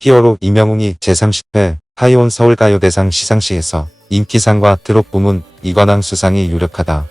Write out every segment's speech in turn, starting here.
히어로 이명웅이 제30회 하이온 서울가요대상 시상식에서 인기상과 드롭 부문 이관왕 수상이 유력하다.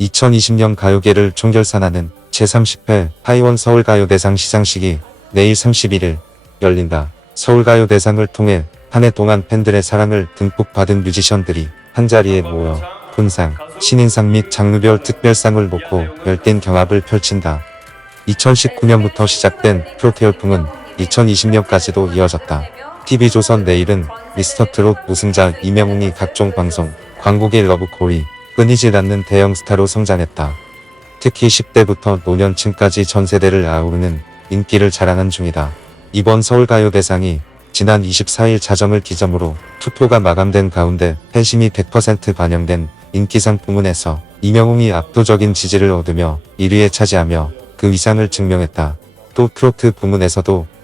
2020년 가요계를 총결산하는 제30회 하이원 서울가요대상 시상식이 내일 31일 열린다. 서울가요대상을 통해 한 해 동안 팬들의 사랑을 듬뿍 받은 뮤지션들이 한자리에 모여 본상, 신인상 및 장르별 특별상을 놓고 열띤 경합을 펼친다. 2019년부터 시작된 프로테 열풍은 2020년까지도 이어졌다. TV조선 내일은 미스터트롯 우승자 이명웅이 각종 방송, 광고계 러브콜이 끊이질 않는 대형 스타로 성장했다. 특히 10대부터 노년층까지 전 세대를 아우르는 인기를 자랑한 중이다. 이번 서울가요대상이 지난 24일 자정을 기점으로 투표가 마감된 가운데 팬심이 100% 반영된 인기상 부문에서 이명웅이 압도적인 지지를 얻으며 1위에 차지하며 그 위상을 증명했다. 또 트로트 부문에서도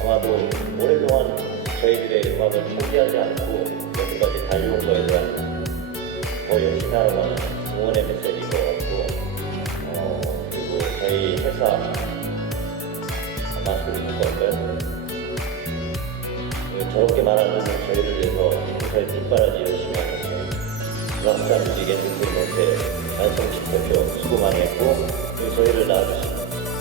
아마도 오랫동안 저희들의 음악을 포기하지 않고, 여기까지 달려온 거에 대한 더 열심히 하라는 응원의 메시지인 것 같고, 어, 그리고 저희 회사 벗고 할까요? 그 저렇게 말하는 저희를 위해서 회사의 뒷바라지 열심히 하면서 락산 뮤직 엔터테인먼트의 안성식 대표 수고 많이 했고 저희를 낳아주신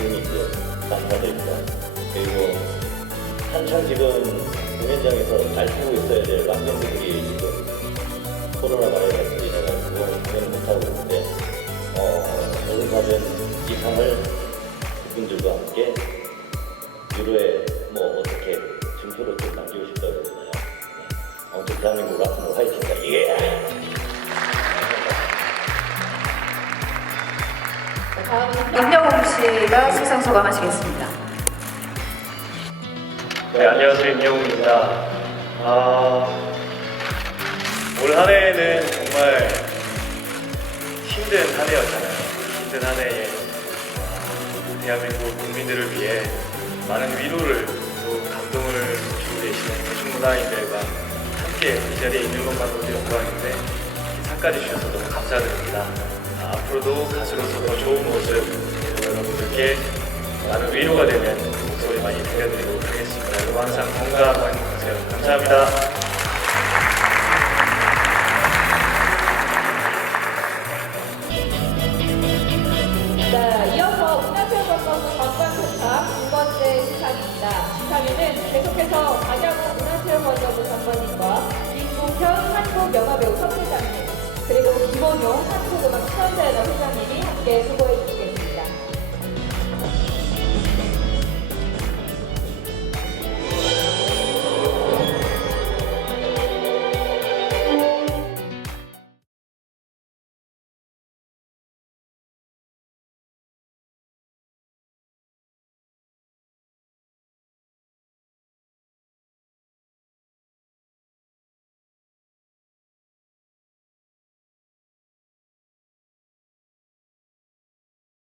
유니크 감사드립니다. 그리고 한창 지금 공연장에서 잘 쓰고 있어야 될 막내들이 지금 코로나 바이러스로 인해가지고 공연을 못하고 있는데 어, 얼른 가면 이 상을 그분들과 함께 유로에 뭐 어떻게 증표로 좀 남기고 싶다고 그러잖아요. 네. 아무튼 대한민국 락스로 화이팅입니다. 예! 다음은 임영웅 씨가 수상 소감하시겠습니다. 네, 안녕하세요. 임영웅입니다. 아, 올 한 해는 정말 힘든 한 해였잖아요. 힘든 한 해에 아, 대한민국 국민들을 위해 많은 위로를 또 감동을 주고 계시는 대중문화인들과 함께 이 자리에 있는 것만으로도 영광인데 이 상까지 주셔서 너무 감사드립니다. 아, 앞으로도 가수로서 더 좋은 모습 여러분들께 많은 위로가 되는 많이 들려드리도록 하겠습니다. 여러분 항상. 감사합니다. 박양호 문화체육관광부 장관님과 김동현 한국영화배우 협회장님 그리고 김원용 한국음악 수원자연합 회장님이 함께 수고해 주시겠습니다.